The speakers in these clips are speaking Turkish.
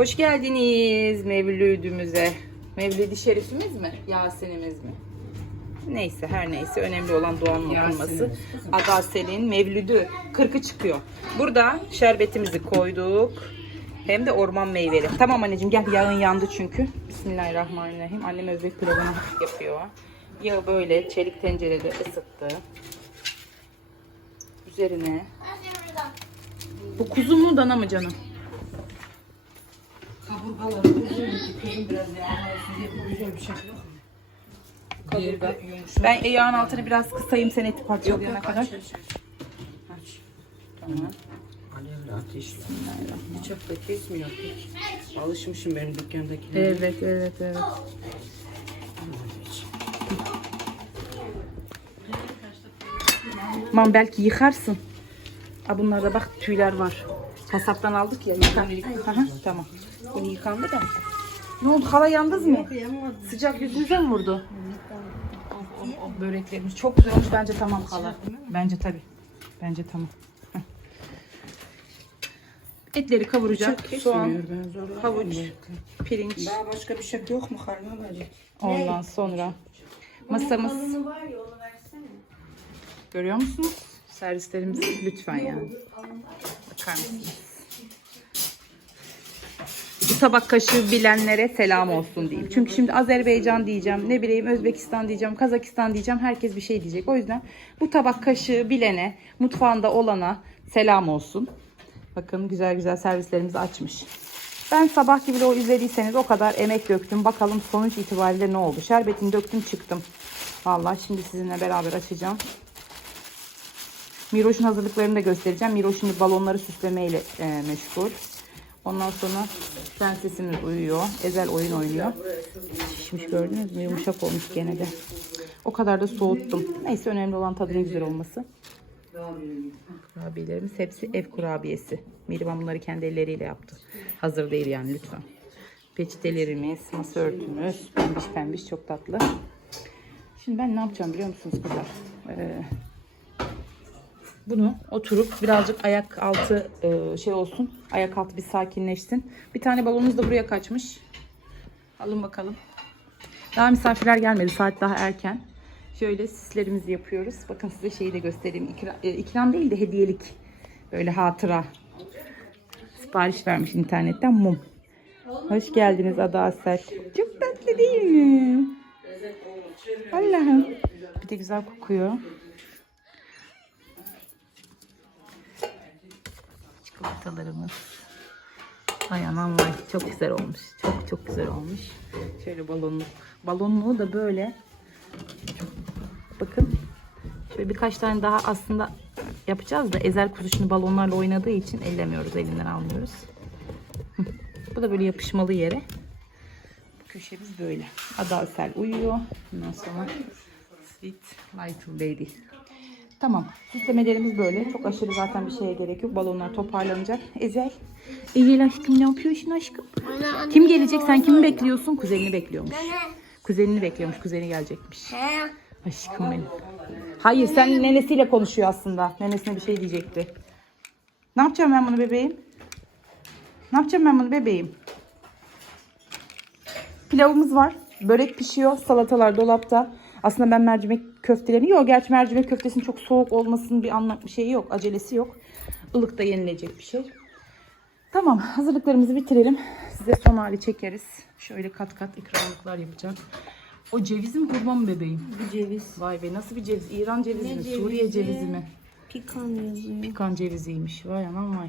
Hoş geldiniz Mevlüdümüze. Mevlidi şerifimiz mi? Yasin'imiz mi? Neyse her neyse önemli olan duanın okunması. Agasel'in mevlüdü 40'ı çıkıyor. Burada şerbetimizi koyduk. Hem de orman meyveli. Tamam anneciğim gel yağın yandı çünkü. Bismillahirrahmanirrahim. Annem özbek pilavını yapıyor. Yağı böyle çelik tencerede ısıttı. Üzerine. Bu kuzu mu dana mı canım? Kaburgaları uzun ki kızım biraz yağlansın diye bu güzel bir şey yok. Kaburga. Ben yağın altını biraz kısayım sen eti parçalayana kadar. Aç, aç, aç. Aç. Tamam. Alevli ateşli. Bıçakla kesmiyor pek. Alışmışım benim dükkandaki. Evet evet evet. Aman belki yıkarsın. Aa, bunlarda bak tüyler var. Kasaptan aldık ya. Yıkan. Aha, tamam. Bunu yıkandı da. Ne oldu? Hala yandınız mı? Sıcak yüzünüze mi vurdu? O, o, o böreklerimiz çok güzel olmuş. Bence tamam hala. Bence tabii. Bence tamam. Heh. Etleri kavuracak. Soğan, havuç, pirinç. Daha başka bir şey yok mu karnım? Ondan sonra masamız. Görüyor musunuz? Servislerimiz lütfen yani. Bakar mısınız? Tabak kaşığı bilenlere selam olsun diyeyim. Çünkü şimdi Azerbaycan diyeceğim, ne bileyim Özbekistan diyeceğim, Kazakistan diyeceğim. Herkes bir şey diyecek. O yüzden bu tabak kaşığı bilene, mutfağında olana selam olsun. Bakın güzel güzel servislerimizi açmış. Ben sabah gibi o izlediyseniz o kadar emek döktüm. Bakalım sonuç itibariyle ne oldu? Şerbetini döktüm çıktım. Vallahi şimdi sizinle beraber açacağım. Miroş'un hazırlıklarını da göstereceğim. Miroş şimdi balonları süslemeyle e, meşgul. Ondan sonra prensesimiz uyuyor. Ezel oyun oynuyor. Şişmiş gördünüz mü? Yumuşak olmuş gene de. O kadar da soğuttum. Neyse önemli olan tadının güzel olması. Kurabiyelerimiz hepsi ev kurabiyesi. Mihriban bunları kendi elleriyle yaptı. Hazır değil yani lütfen. Peçetelerimiz, masa örtümüz, pembiş pembiş çok tatlı. Şimdi ben ne yapacağım biliyor musunuz kızlar? Ee, bunu oturup birazcık ayak altı e, şey olsun. Ayak altı bir sakinleşsin. Bir tane balonumuz da buraya kaçmış. Alın bakalım. Daha misafirler gelmedi. Saat daha erken. Şöyle süslerimizi yapıyoruz. Bakın size şeyi de göstereyim. E, ikram değil de hediyelik. Böyle hatıra. Sipariş vermiş internetten mum. Hoş geldiniz Ada Asel. Çok tatlı değil mi? Allah'ım. Bir de güzel kokuyor. Çikolatalarımız. Ay anam vay çok güzel olmuş. Çok çok güzel olmuş. Şöyle balonlu. Balonluğu da böyle. Bakın. Şöyle birkaç tane daha aslında yapacağız da ezel kuzu şimdi balonlarla oynadığı için ellemiyoruz. Elinden almıyoruz. Bu da böyle yapışmalı yere. Bu köşemiz böyle. Adasel uyuyor. Ondan sonra Sweet Little Lady. Tamam. Süslemelerimiz böyle. Çok aşırı zaten bir şeye gerek yok. Balonlar toparlanacak. Ezel. Ezel aşkım ne yapıyorsun aşkım? Kim gelecek? Sen kimi bekliyorsun? Kuzenini bekliyormuş. Kuzenini bekliyormuş. Kuzeni gelecekmiş. Aşkım benim. Hayır sen nenesiyle konuşuyor aslında. Nenesine bir şey diyecekti. Ne yapacağım ben bunu bebeğim? Ne yapacağım ben bunu bebeğim? Pilavımız var. Börek pişiyor. Salatalar dolapta. Aslında ben mercimek köftelerini yok. Gerçi mercimek köftesinin çok soğuk olmasının bir anlam şeyi yok. Acelesi yok. Ilıkta yenilecek bir şey. Tamam hazırlıklarımızı bitirelim. Size son hali çekeriz. Şöyle kat kat ikramlıklar yapacağım. O cevizi mi kurban mı bebeğim? Bu ceviz. Vay be nasıl bir ceviz? İran cevizi Ne mi? cevizi? Suriye cevizi mi? Pikan yazıyor. Pikan ceviziymiş. Vay anam vay.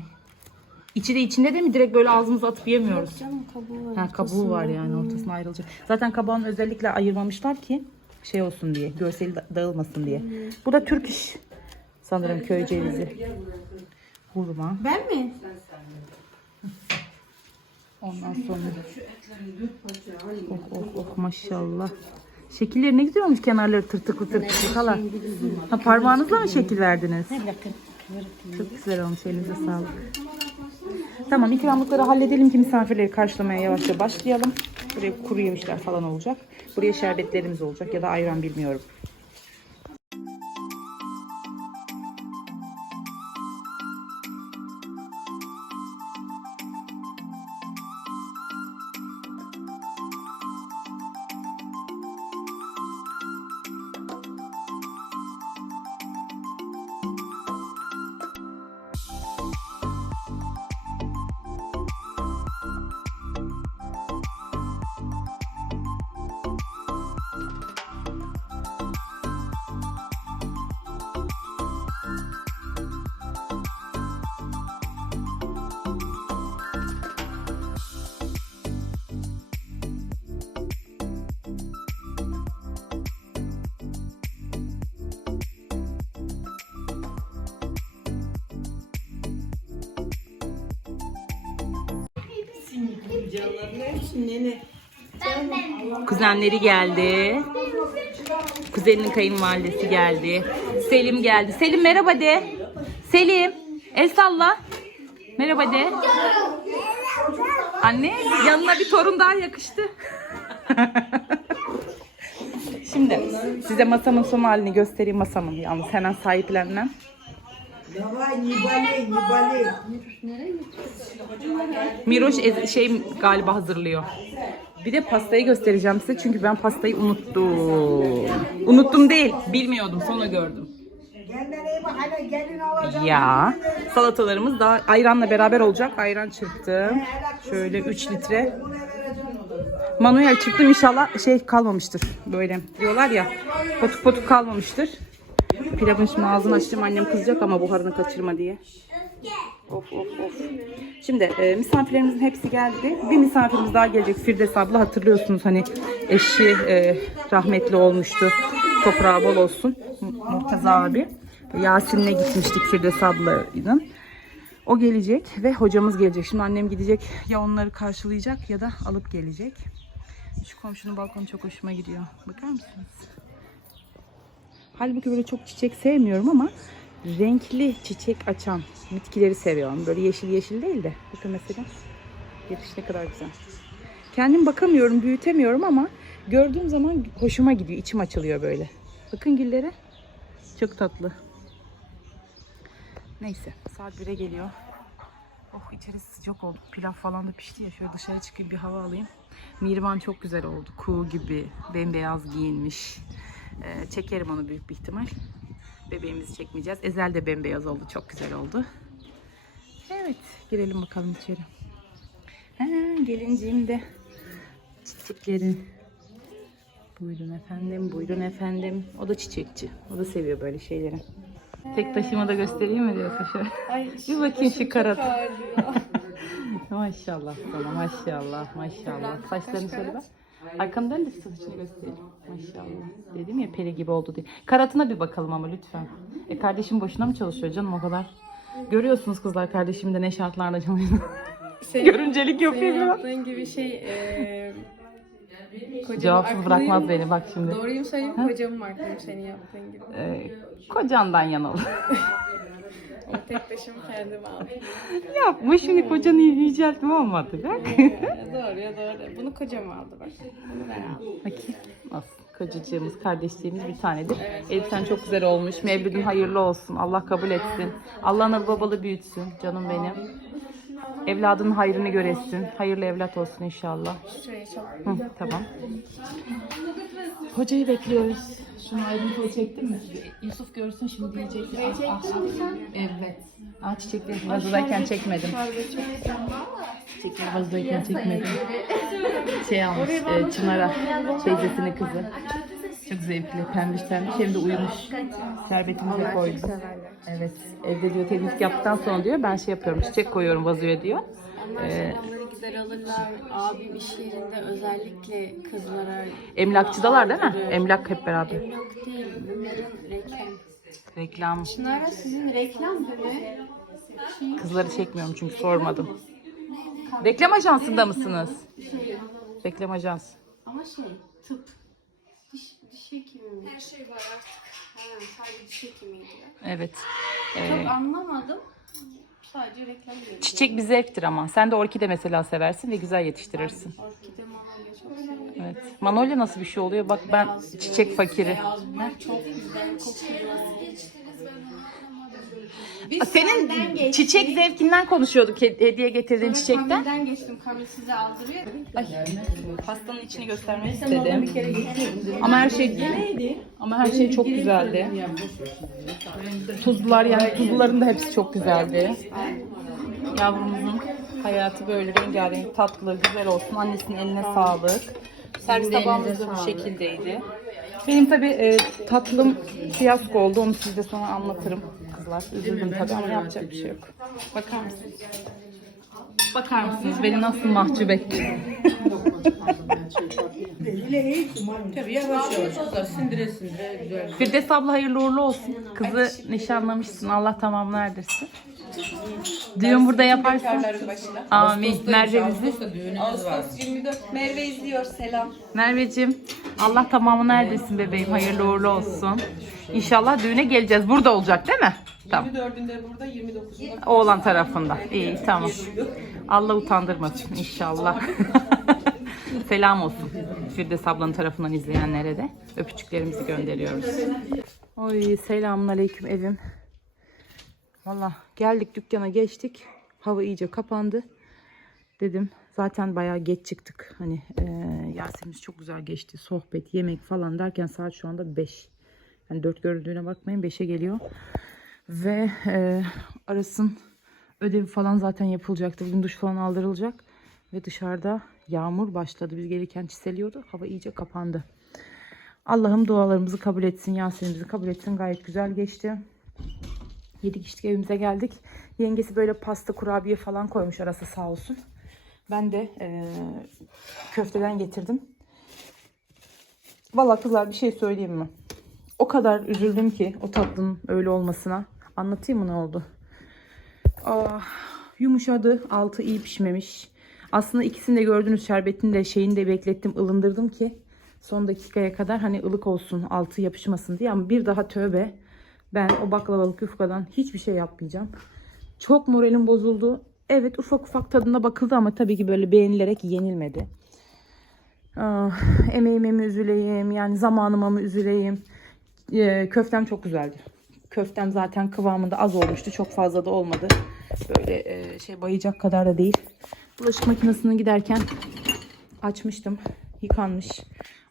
İçi de içinde de mi direkt böyle ağzımıza atıp yemiyoruz? Canım kabuğu var. Ha kabuğu var yani ortasına ayrılacak. Zaten kabağını özellikle ayırmamışlar ki şey olsun diye, görseli da- dağılmasın diye. Bu da Türk iş sanırım köy cevizi. Hurma. Ben mi? Ondan sonra oh oh oh maşallah. Şekilleri ne güzel olmuş kenarları tırtıklı tırtıklı hala. Ha parmağınızla mı şekil verdiniz? Çok güzel olmuş elinize sağlık. Tamam ikramlıkları halledelim ki misafirleri karşılamaya yavaşça başlayalım. Buraya kuru yemişler falan olacak. Buraya şerbetlerimiz olacak ya da ayran bilmiyorum. Canların hepsi nene. Kuzenleri geldi. Kuzeninin kayınvalidesi geldi. Selim geldi. Selim merhaba de. Selim el salla. Merhaba de. Anne yanına bir torun daha yakıştı. Şimdi size masamın son halini göstereyim masamın yalnız hemen sahiplenmem. Давай, не болей, не болей. Miroş ez- şey galiba hazırlıyor. Bir de pastayı göstereceğim size çünkü ben pastayı unuttum. Unuttum değil, bilmiyordum sonra gördüm. Kendine iyi bak, hele gelin alacağım. Ya salatalarımız daha ayranla beraber olacak. Ayran çırptım. Şöyle 3 litre. Bunu vereceğim ona. Manuel çırptım inşallah şey kalmamıştır. Böyle diyorlar ya potuk potuk kalmamıştır. Pilavın şimdi ağzını açtım annem kızacak ama buharını kaçırma diye. Of of of. Şimdi e, misafirlerimizin hepsi geldi. Bir misafirimiz daha gelecek. Firdevs abla hatırlıyorsunuz hani eşi e, rahmetli olmuştu. Toprağı bol olsun. Mu- Murtaza abi. Yasin'le gitmiştik Firdevs ablanın. O gelecek ve hocamız gelecek. Şimdi annem gidecek ya onları karşılayacak ya da alıp gelecek. Şu komşunun balkonu çok hoşuma gidiyor. Bakar mısınız? Halbuki böyle çok çiçek sevmiyorum ama renkli çiçek açan bitkileri seviyorum. Böyle yeşil yeşil değil de. Bakın mesela yetiş ne kadar güzel. Kendim bakamıyorum, büyütemiyorum ama gördüğüm zaman hoşuma gidiyor. içim açılıyor böyle. Bakın gillere. Çok tatlı. Neyse saat 1'e geliyor. Oh içerisi sıcak oldu. Pilav falan da pişti ya. Şöyle dışarı çıkayım bir hava alayım. Mirvan çok güzel oldu. Kuğu gibi bembeyaz giyinmiş. Ee, çekerim onu büyük bir ihtimal. Bebeğimizi çekmeyeceğiz. Ezel de bembeyaz oldu. Çok güzel oldu. Evet. Girelim bakalım içeri. Ha, gelinciğim de çiçekleri. Buyurun efendim, buyurun efendim. O da çiçekçi. O da seviyor böyle şeyleri. Tek taşıma da göstereyim mi diyorsun şöyle? Bir bakayım şu karat. maşallah sana maşallah maşallah. Saçlarını şöyle bak. Arkamdan da saçını göstereyim. Maşallah. Dedim ya peri gibi oldu diye. Karatına bir bakalım ama lütfen. E kardeşim boşuna mı çalışıyor canım o kadar? Görüyorsunuz kızlar kardeşim de ne şartlarda çalışıyor. Görüncelik yapıyor Senin yaptığın gibi şey eee kocamı Cevapsız bırakmaz beni bak şimdi. Doğruyu söyleyeyim kocamı aklıyım senin yaptığın gibi. Ee, kocandan yana ol. O tek taşımı kendim aldım. Yapma şimdi kocanı yüceltme olmadı bak. doğru ya doğru. Bunu kocam aldı bak. Bunu ben aldım. Bakayım. Nasıl? Kocacığımız, kardeşliğimiz bir tanedir. Elbisen çok güzel olmuş. Mevlidin hayırlı olsun. Allah kabul etsin. Allah analı babalı büyütsün. Canım benim. Evladının hayrını göresin. Hayırlı evlat olsun inşallah. Hı, tamam. Hocayı bekliyoruz. Şunu ayrıntılı çektin mi? Yusuf görsün şimdi diyecek. ki, ah, ah, ah. Evet. Aa çiçekleri vazdayken çekmedim. Çiçekleri vazdayken çekmedim. Şey almış e, Çınar'a teyzesinin kızı. Çok zevkli. Pembiş pembiş hem de uyumuş. Şerbetimize koydum. Evet. Evde diyor temizlik yaptıktan sonra diyor ben şey yapıyorum çiçek koyuyorum vazoya diyor. Ee, Onları güzel alırlar. Abim iş yerinde özellikle kızlara emlakçıdalar değil mi? Emlak hep beraber. Emlak değil, bunların reklam. Reklam. Bunlar sizin reklam mı? Kızları çekmiyorum çünkü sormadım. Reklam ajansında mısınız? Reklam ajans. Ama şey, tıp. Hekimi? Her şey var artık. Ha, sadece diş hekimiydi. Evet. Çok Ee, anlamadım. Sadece reklam görüyorum. çiçek bir zevktir ama. Sen de orkide mesela seversin ve güzel yetiştirirsin. Orkide manolya çok seviyorum. Evet. Manolya nasıl bir şey oluyor? Bak ben çiçek fakiri. Beyaz bunlar çok güzel kokuyor. Senin çiçek zevkinden konuşuyorduk he- hediye getirdiğin çiçekten. Kamilden geçtim. Kamil size aldırıyor. Ay, pastanın içini göstermek istedim. Ama her şey ama her şey çok güzeldi. Tuzlular yani tuzluların da hepsi çok güzeldi. Yavrumuzun hayatı böyle rengarenk, tatlı, güzel olsun. Annesinin eline sağlık. Servis tabağımız da bu şekildeydi. Benim tabii e, tatlım fiyasko oldu. Onu size sonra anlatırım kızlar. Üzüldüm tabii ama yapacak bir şey yok. Bakar mısınız? Bakar mısınız beni nasıl mahcup etti? Tabii yavaş yavaş kızlar sindire sindire güzel. Firdevs abla hayırlı uğurlu olsun. Kızı nişanlamışsın. Allah tamamını erdirsin. Düğün burada yaparsın. Bekarların başına. Amin. Merve bizi. Ağustos'ta düğünümüz var. Ağustos 24 Merve izliyor selam. Merveciğim Allah tamamını erdirsin bebeğim. Hayırlı uğurlu olsun. İnşallah düğüne geleceğiz. Burada olacak değil mi? Tamam. 24'ünde burada 29'unda Oğlan tarafında. İyi tamam. Allah utandırmasın inşallah. Selam olsun. Firdevs ablanın tarafından izleyenlere de öpücüklerimizi gönderiyoruz. Oy selamun aleyküm evim. Valla geldik dükkana geçtik. Hava iyice kapandı. Dedim zaten bayağı geç çıktık. Hani e, Yasemin'imiz çok güzel geçti. Sohbet, yemek falan derken saat şu anda 5. Yani 4 görüldüğüne bakmayın 5'e geliyor. Ve e, Aras'ın ödevi falan zaten yapılacaktı. Bugün duş falan aldırılacak. Ve dışarıda yağmur başladı. Biz gelirken çiseliyordu. Hava iyice kapandı. Allah'ım dualarımızı kabul etsin. Yasemin'imizi kabul etsin. Gayet güzel geçti. Yedik içtik evimize geldik. Yengesi böyle pasta kurabiye falan koymuş arası sağ olsun. Ben de e, köfteden getirdim. Vallahi kızlar bir şey söyleyeyim mi? O kadar üzüldüm ki o tatlının öyle olmasına. Anlatayım mı ne oldu? Ah, yumuşadı. Altı iyi pişmemiş. Aslında ikisini de gördünüz şerbetini de şeyini de beklettim ılındırdım ki son dakikaya kadar hani ılık olsun altı yapışmasın diye ama bir daha tövbe ben o baklavalık yufkadan hiçbir şey yapmayacağım. Çok moralim bozuldu. Evet ufak ufak tadına bakıldı ama tabii ki böyle beğenilerek yenilmedi. Ah, emeğime mi üzüleyim yani zamanıma mı üzüleyim. Ee, köftem çok güzeldi. Köftem zaten kıvamında az olmuştu. Çok fazla da olmadı. Böyle e, şey bayacak kadar da değil. Bulaşık makinesine giderken açmıştım. Yıkanmış.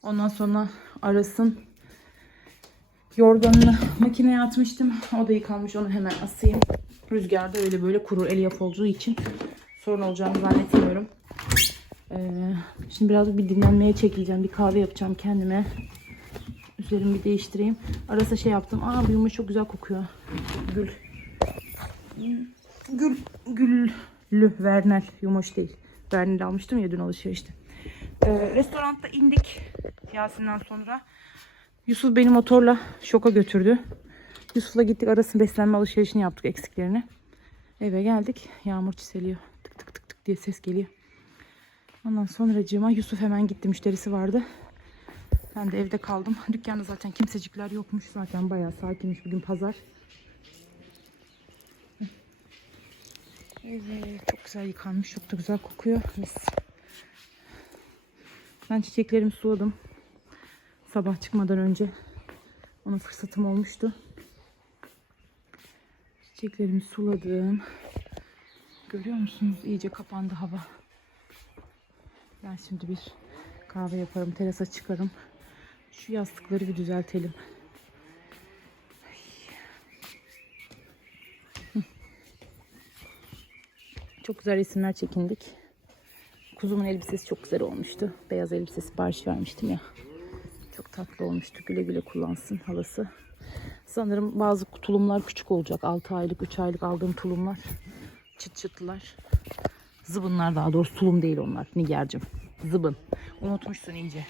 Ondan sonra arasın yorganını makineye atmıştım. O da yıkanmış. Onu hemen asayım. Rüzgarda öyle böyle kurur. Elyaf olduğu için sorun olacağını zannetmiyorum. Ee, şimdi biraz bir dinlenmeye çekileceğim. Bir kahve yapacağım kendime. Üzerimi bir değiştireyim. Arasa şey yaptım. Aa bu yumuş çok güzel kokuyor. Gül. Gül. Güllü. Vernel. Yumuş değil. Vernel almıştım ya dün alışverişte. Ee, restoranda indik. Yasin'den sonra. Yusuf beni motorla şoka götürdü. Yusuf'la gittik arasın beslenme alışverişini yaptık eksiklerini. Eve geldik. Yağmur çiseliyor. Tık tık tık tık diye ses geliyor. Ondan sonra Yusuf hemen gitti. Müşterisi vardı. Ben de evde kaldım. Dükkanda zaten kimsecikler yokmuş. Zaten bayağı sakinmiş. Bugün pazar. Evet. Çok güzel yıkanmış. Çok da güzel kokuyor. Ben çiçeklerimi suladım. Sabah çıkmadan önce ona fırsatım olmuştu. Çiçeklerimi suladım. Görüyor musunuz? İyice kapandı hava. Ben şimdi bir kahve yaparım. Terasa çıkarım. Şu yastıkları bir düzeltelim. Çok güzel resimler çekindik. Kuzumun elbisesi çok güzel olmuştu. Beyaz elbisesi sipariş vermiştim ya. Tatlı olmuştu. Güle güle kullansın halası. Sanırım bazı tulumlar küçük olacak. 6 aylık, 3 aylık aldığım tulumlar. Çıt çıtlılar. Zıbınlar daha doğrusu tulum değil onlar. Niger'cim. Zıbın. Unutmuşsun iyice.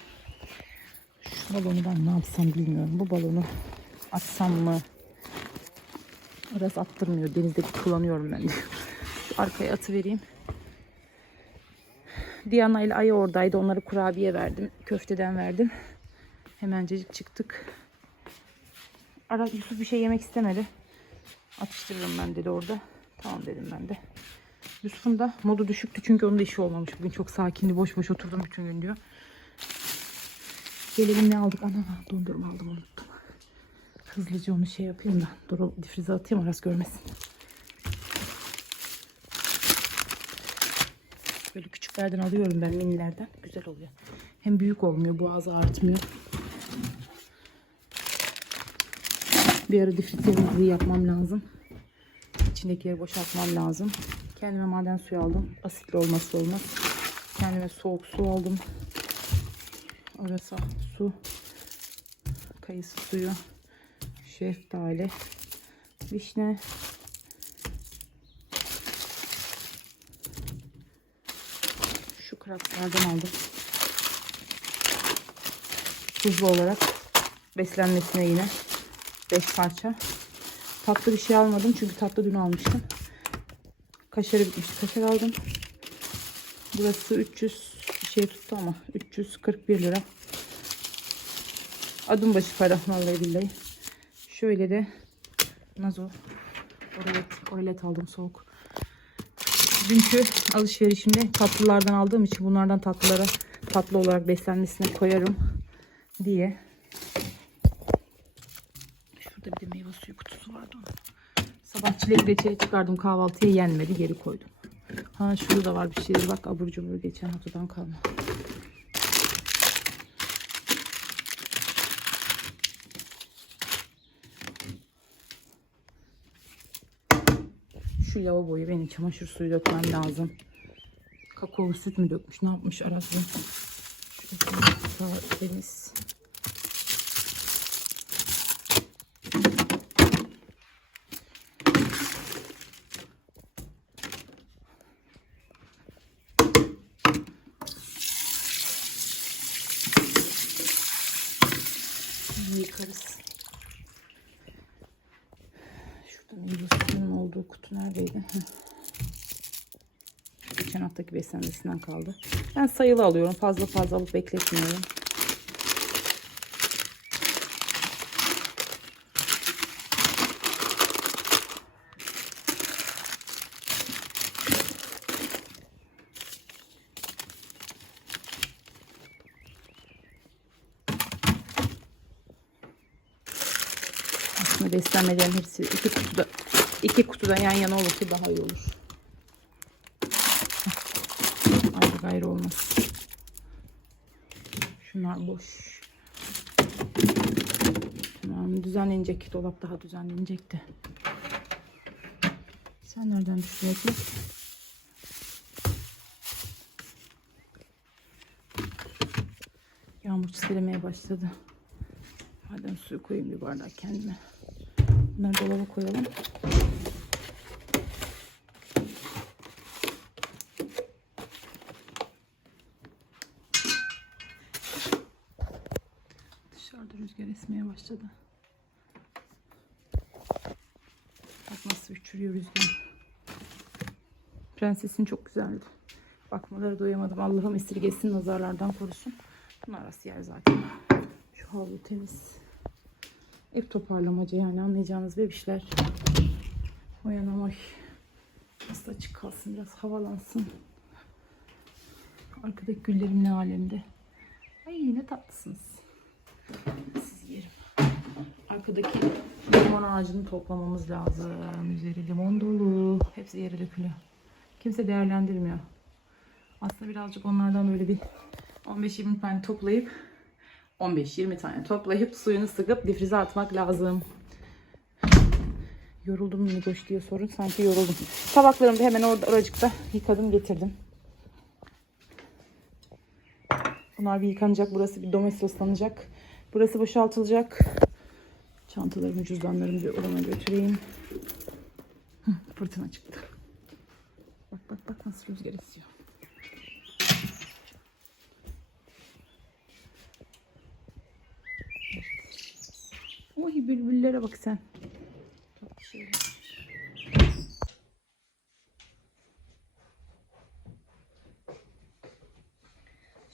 Şu balonu ben ne yapsam bilmiyorum. Bu balonu atsam mı? Biraz attırmıyor. Denizdeki kullanıyorum ben de. Şu arkaya atıvereyim. Diana ile Ayı oradaydı. Onları kurabiye verdim. Köfteden verdim. Hemencecik çıktık. Ara Yusuf bir şey yemek istemedi. Atıştırırım ben dedi orada. Tamam dedim ben de. Yusuf'un da modu düşüktü çünkü onun da işi olmamış. Bugün çok sakindi. Boş boş oturdum bütün gün diyor. Gelelim ne aldık? Ana dondurma aldım unuttum. Hızlıca onu şey yapayım da. Dur difrize atayım Aras görmesin. Böyle küçüklerden alıyorum ben minilerden. Güzel oluyor. Hem büyük olmuyor. Boğazı artmıyor. Bir ara difriz temizliği yapmam lazım. İçindekileri boşaltmam lazım. Kendime maden suyu aldım. Asitli olması olmaz. Kendime soğuk su aldım. Orası su. Kayısı suyu. Şeftali. Vişne. Kraftlardan aldım. Tuzlu olarak beslenmesine yine 5 parça. Tatlı bir şey almadım çünkü tatlı dün almıştım. Kaşarı bitmişti. Kaşar aldım. Burası 300 bir şey tuttu ama 341 lira. Adım başı para vallahi billahi. Şöyle de nazo orelet, orelet aldım soğuk. Dünkü alışverişimde tatlılardan aldığım için bunlardan tatlılara tatlı olarak beslenmesine koyarım diye. Şurada bir de meyve suyu kutusu vardı onun. Çilek reçeli çıkardım kahvaltıya yenmedi geri koydum. Ha şurada da var bir şeyler bak abur cubur geçen haftadan kalma. Şu lavaboyu benim çamaşır suyu dökmem lazım. Kakaolu süt mü dökmüş ne yapmış Aras temiz. Beslenmesinden kaldı. Ben sayılı alıyorum. Fazla fazla alıp bekletmiyorum. Aslında beslenmelerin hepsi iki kutuda iki kutuda yan yana olursa daha iyi olur. Ayrı gayrı olmaz. Şunlar boş. Tamam düzenlenecek. Dolap daha düzenlenecek de. Sen nereden düşüyorsun? Yağmur çiselemeye başladı. Madem suyu koyayım bir bardak kendime. Bunları dolaba koyalım. Dışarıda rüzgar esmeye başladı. Bak nasıl uçuruyor rüzgar. Prensesin çok güzeldi. Bakmaları doyamadım. Allah'ım esirgesin nazarlardan korusun. Bunlar yer zaten. Şu havlu temiz. Ev toparlamacı yani anlayacağınız bebişler. Oyanamay. Nasıl açık kalsın biraz havalansın. Arkadaki güllerim ne alemde. Ay yine tatlısınız. Siz. Arkadaki limon ağacını toplamamız lazım. Üzeri limon dolu. Hepsi yere dökülüyor. Kimse değerlendirmiyor. Aslında birazcık onlardan böyle bir 15-20 tane toplayıp 15-20 tane toplayıp suyunu sıkıp difrize atmak lazım. Yoruldum mu boş diye sorun. Sanki yoruldum. Tabaklarımı da hemen orada oracıkta yıkadım getirdim. Bunlar bir yıkanacak. Burası bir domestoslanacak. Burası boşaltılacak. Çantalarımı, cüzdanlarımı bir odama götüreyim. Hı, fırtına çıktı. Bak bak bak nasıl rüzgar esiyor. Oy bülbüllere bak sen. Şeyler.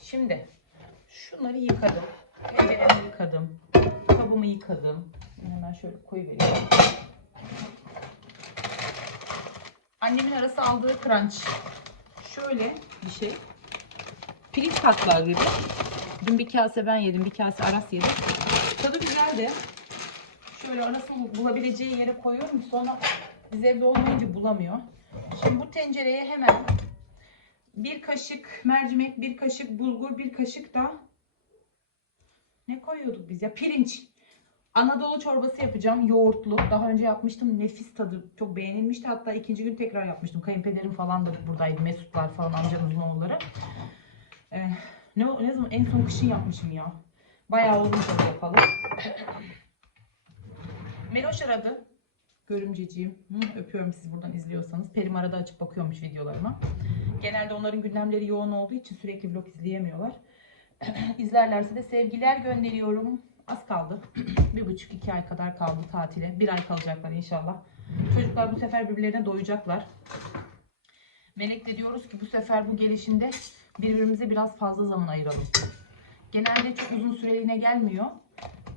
Şimdi şunları yıkadım. Tenceremi yıkadım. Kabımı yıkadım. Hemen şöyle koyuvereyim. Annemin arası aldığı crunch. Şöyle bir şey. Pirinç tatlı gibi. Dün bir kase ben yedim, bir kase Aras yedi. Tadı güzeldi. Şöyle arasını bulabileceği yere koyuyorum. Sonra biz evde olmayınca bulamıyor. Şimdi bu tencereye hemen bir kaşık mercimek, bir kaşık bulgur, bir kaşık da ne koyuyorduk biz ya? Pirinç. Anadolu çorbası yapacağım. Yoğurtlu. Daha önce yapmıştım. Nefis tadı. Çok beğenilmişti. Hatta ikinci gün tekrar yapmıştım. Kayınpederim falan da buradaydı. Mesutlar falan amcamızın oğulları. Ee, ne, ne zaman? En son kışın yapmışım ya. Bayağı olmuş da yapalım. Meloş aradı. Görümceciğim. Hı, öpüyorum sizi buradan izliyorsanız. Perim arada açıp bakıyormuş videolarıma. Genelde onların gündemleri yoğun olduğu için sürekli vlog izleyemiyorlar. İzlerlerse de sevgiler gönderiyorum. Az kaldı. bir buçuk iki ay kadar kaldı tatile. Bir ay kalacaklar inşallah. Çocuklar bu sefer birbirlerine doyacaklar. Melek'le diyoruz ki bu sefer bu gelişinde birbirimize biraz fazla zaman ayıralım. Genelde çok uzun süreliğine gelmiyor.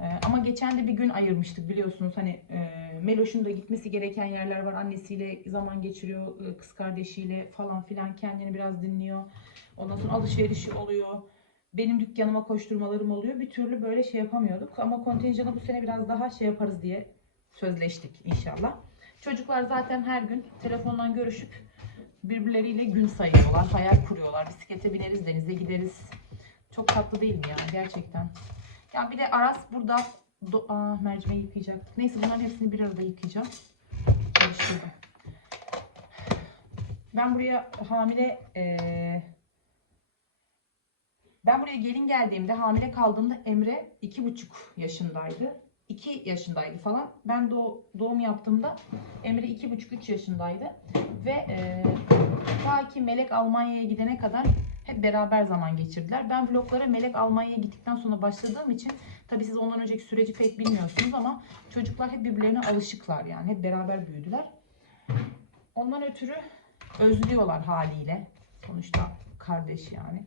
Ee, ama geçen de bir gün ayırmıştık biliyorsunuz. Hani e, Meloş'un da gitmesi gereken yerler var. Annesiyle zaman geçiriyor, e, kız kardeşiyle falan filan kendini biraz dinliyor. Ondan sonra alışverişi oluyor. Benim dükkanıma koşturmalarım oluyor. Bir türlü böyle şey yapamıyorduk. Ama kontenjanı bu sene biraz daha şey yaparız diye sözleştik inşallah. Çocuklar zaten her gün telefondan görüşüp birbirleriyle gün sayıyorlar, hayal kuruyorlar. Bisiklete bineriz, denize gideriz. Çok tatlı değil mi ya gerçekten? Ya bir de Aras burada do- Aa, mercimeği yıkayacaktık. Neyse bunların hepsini bir arada yıkayacağım. Ben buraya hamile eee, ben buraya gelin geldiğimde hamile kaldığımda Emre iki buçuk yaşındaydı. 2 yaşındaydı falan. Ben doğ- doğum yaptığımda Emre iki buçuk üç yaşındaydı. Ve eee ta ki Melek Almanya'ya gidene kadar hep beraber zaman geçirdiler. Ben vloglara Melek Almanya'ya gittikten sonra başladığım için tabii siz ondan önceki süreci pek bilmiyorsunuz ama çocuklar hep birbirlerine alışıklar yani. Hep beraber büyüdüler. Ondan ötürü özlüyorlar haliyle. Sonuçta kardeş yani.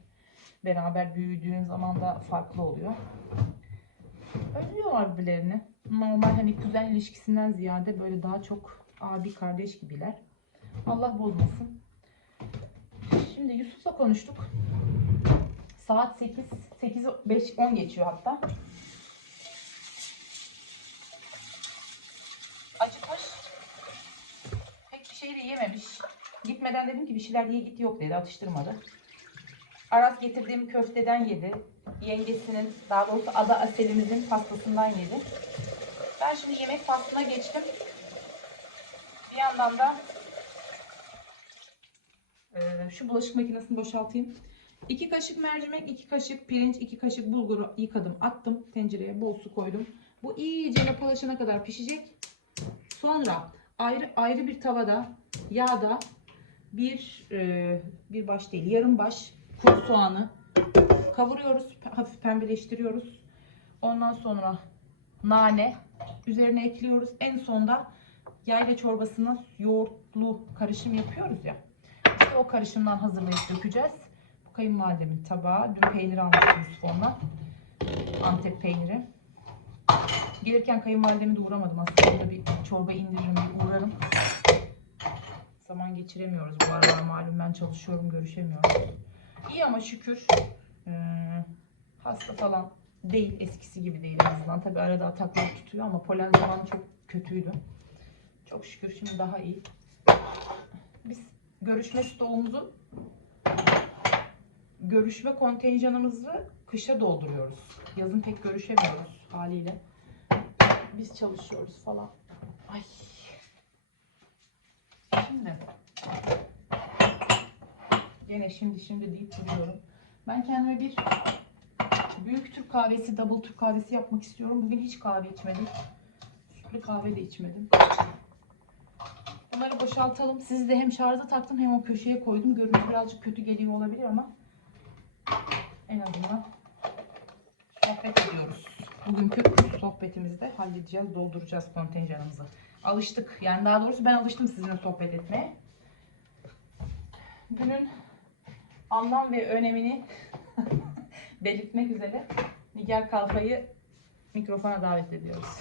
Beraber büyüdüğün zaman da farklı oluyor. Özlüyorlar birbirlerini. Normal hani kuzen ilişkisinden ziyade böyle daha çok abi kardeş gibiler. Allah bozmasın. Şimdi Yusuf'la konuştuk. Saat 8, 8, 5, 10 geçiyor hatta. Acıkmış. Pek bir şey de yememiş. Gitmeden dedim ki bir şeyler ye git yok dedi atıştırmadı. Aras getirdiğim köfteden yedi. Yengesinin daha doğrusu Ada Asel'imizin pastasından yedi. Ben şimdi yemek faslına geçtim. Bir yandan da ee, şu bulaşık makinesini boşaltayım. 2 kaşık mercimek, 2 kaşık pirinç, 2 kaşık bulguru yıkadım, attım tencereye, bol su koydum. Bu iyice lapalaşana kadar pişecek. Sonra ayrı ayrı bir tavada yağda bir e, bir baş değil, yarım baş kuru soğanı kavuruyoruz, hafif pembeleştiriyoruz. Ondan sonra nane üzerine ekliyoruz. En sonda yayla çorbasına yoğurtlu karışım yapıyoruz ya. İşte o karışımdan hazırlayıp dökeceğiz. Bu kayınvalidemin tabağı. Dün peynir almıştım Yusuf ondan. Antep peyniri. Gelirken kayınvalidemi de uğramadım aslında. Bir çorba indiririm, bir uğrarım. Zaman geçiremiyoruz bu aralar malum ben çalışıyorum, görüşemiyoruz. İyi ama şükür ee, hasta falan değil, eskisi gibi değil en azından. Tabii arada ataklar tutuyor ama polen zamanı çok kötüydü. Çok şükür şimdi daha iyi. Biz görüşme stoğumuzu görüşme kontenjanımızı kışa dolduruyoruz. Yazın pek görüşemiyoruz haliyle. Biz çalışıyoruz falan. Ay. Şimdi gene şimdi şimdi deyip duruyorum. Ben kendime bir büyük Türk kahvesi, double Türk kahvesi yapmak istiyorum. Bugün hiç kahve içmedim. Sütlü kahve de içmedim. Bunları boşaltalım. Sizi de hem şarja taktım hem o köşeye koydum. Görüntü birazcık kötü geliyor olabilir ama en azından sohbet ediyoruz. Bugünkü sohbetimizde halledeceğiz, dolduracağız kontenjanımızı. Alıştık. Yani daha doğrusu ben alıştım sizinle sohbet etmeye. Günün anlam ve önemini belirtmek üzere Nigar Kalfa'yı mikrofona davet ediyoruz.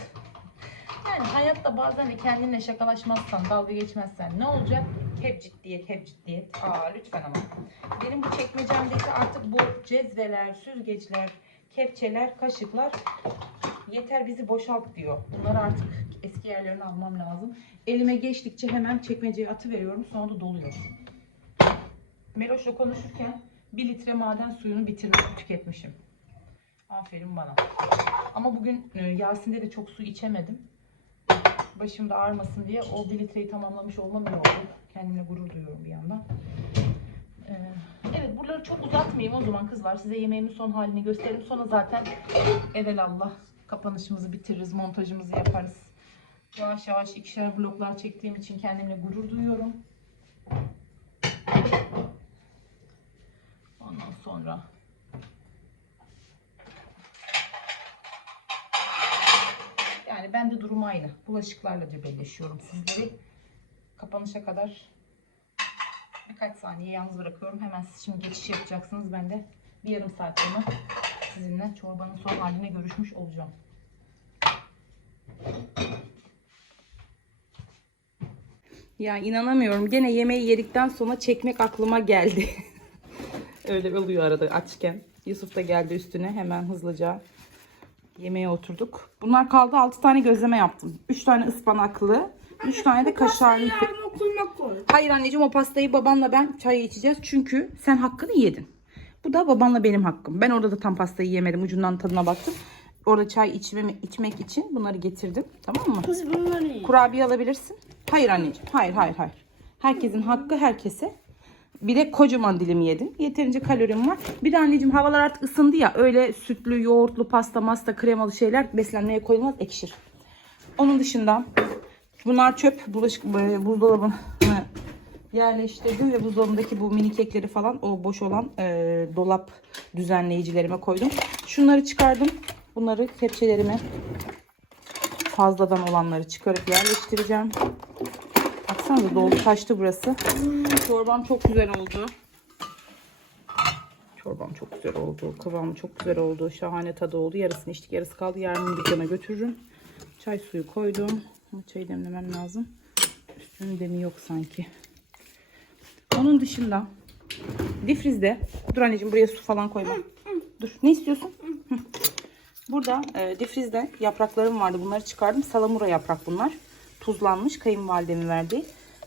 Yani hayatta bazen de kendinle şakalaşmazsan, dalga geçmezsen ne olacak? Hep ciddiyet, hep ciddiyet. Aa lütfen ama. Benim bu çekmecemdeki artık bu cezveler, süzgeçler, kepçeler, kaşıklar yeter bizi boşalt diyor. Bunları artık eski yerlerine almam lazım. Elime geçtikçe hemen çekmeceye atıveriyorum. Sonra da doluyor. Meloş'la konuşurken bir litre maden suyunu bitirmiş, tüketmişim. Aferin bana. Ama bugün e, Yasin'de de çok su içemedim başımda ağrımasın diye o bir litreyi tamamlamış olmam iyi oldu. Kendimle gurur duyuyorum bir yandan. Ee, evet buraları çok uzatmayayım o zaman kızlar. Size yemeğimin son halini gösteririm. Sonra zaten evelallah kapanışımızı bitiririz, montajımızı yaparız. Yavaş yavaş ikişer vloglar çektiğim için kendimle gurur duyuyorum. Ondan sonra yani ben de durum aynı. Bulaşıklarla cebelleşiyorum sizleri. Kapanışa kadar birkaç saniye yalnız bırakıyorum. Hemen siz şimdi geçiş yapacaksınız. Ben de bir yarım saat sonra sizinle çorbanın son haline görüşmüş olacağım. Ya inanamıyorum. Gene yemeği yedikten sonra çekmek aklıma geldi. Öyle oluyor arada açken. Yusuf da geldi üstüne hemen hızlıca yemeğe oturduk. Bunlar kaldı 6 tane gözleme yaptım. 3 tane ıspanaklı, 3 tane de kaşarlı. Hayır anneciğim o pastayı babanla ben çay içeceğiz. Çünkü sen hakkını yedin. Bu da babanla benim hakkım. Ben orada da tam pastayı yemedim. Ucundan tadına baktım. Orada çay içmemi, içmek için bunları getirdim. Tamam mı? Kız bunları. Kurabiye alabilirsin. Hayır anneciğim. Hayır hayır hayır. Herkesin hakkı herkese. Bir de kocaman dilim yedin. Yeterince kalorim var. Bir de anneciğim havalar artık ısındı ya. Öyle sütlü, yoğurtlu, pasta, masta, kremalı şeyler beslenmeye koyulmaz. Ekşir. Onun dışında bunlar çöp. Bulaşık e, buzdolabına yerleştirdim ve buzdolabındaki bu mini kekleri falan o boş olan e, dolap düzenleyicilerime koydum. Şunları çıkardım. Bunları kepçelerime fazladan olanları çıkarıp yerleştireceğim. Baksanıza doldu taştı burası. Çorbam çok güzel oldu. Çorbam çok güzel oldu. Kıvamı çok güzel oldu. Şahane tadı oldu. Yarısını içtik. Yarısı kaldı. Yarın dükkana götürürüm. Çay suyu koydum. Çayı demlemem lazım. Üstünde mi yok sanki. Onun dışında difrizde dur anneciğim buraya su falan koyma. Dur. Ne istiyorsun? Burada e, difrizde yapraklarım vardı. Bunları çıkardım. Salamura yaprak bunlar. Tuzlanmış. Kayınvalidemin verdiği.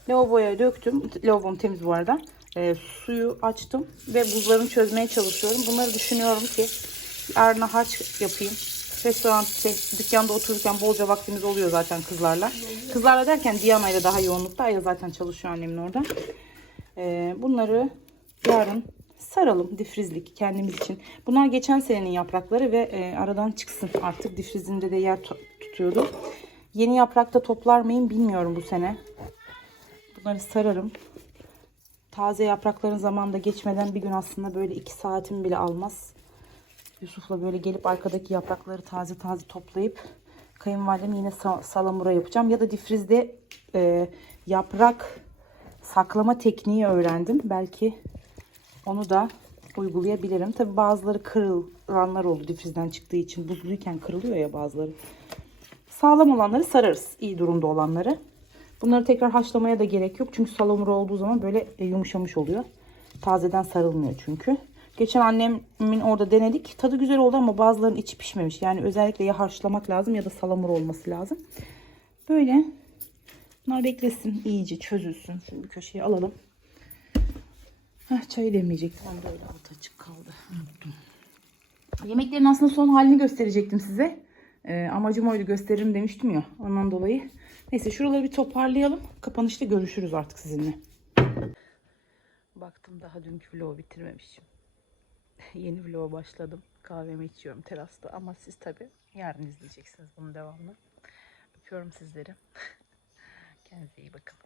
Lavaboya döktüm. Lavabom temiz bu arada. E, suyu açtım ve buzlarını çözmeye çalışıyorum. Bunları düşünüyorum ki yarına harç yapayım. Restoran, şey, dükkanda otururken bolca vaktimiz oluyor zaten kızlarla. Kızlarla derken Diana ile daha yoğunlukta. Ayla zaten çalışıyor annemin orada. E, bunları yarın saralım difrizlik kendimiz için. Bunlar geçen senenin yaprakları ve e, aradan çıksın artık difrizinde de yer tu- tutuyordu. Yeni yaprakta toplar mıyım bilmiyorum bu sene. Bunları sararım. Taze yaprakların zamanında geçmeden bir gün aslında böyle iki saatim bile almaz. Yusuf'la böyle gelip arkadaki yaprakları taze taze toplayıp kayınvalidem yine sa- salamura yapacağım. Ya da difrizde e, yaprak saklama tekniği öğrendim. Belki onu da uygulayabilirim. Tabi bazıları kırılanlar oldu difrizden çıktığı için. Buzluyken kırılıyor ya bazıları. Sağlam olanları sararız. iyi durumda olanları. Bunları tekrar haşlamaya da gerek yok. Çünkü salamura olduğu zaman böyle e, yumuşamış oluyor. Tazeden sarılmıyor çünkü. Geçen annemin orada denedik. Tadı güzel oldu ama bazılarının içi pişmemiş. Yani özellikle ya haşlamak lazım ya da salamura olması lazım. Böyle. Bunlar beklesin. iyice çözülsün. Şimdi bir köşeye alalım. Heh, çayı demleyecektim. Onda öyle alt açık kaldı. Yemeklerin aslında son halini gösterecektim size. Ee, amacım oydu gösteririm demiştim ya. Ondan dolayı. Neyse şuraları bir toparlayalım. Kapanışta görüşürüz artık sizinle. Baktım daha dünkü vlogu bitirmemişim. Yeni vloga başladım. Kahvemi içiyorum terasta. Ama siz tabii yarın izleyeceksiniz bunun devamını. Öpüyorum sizleri. Kendinize iyi bakın.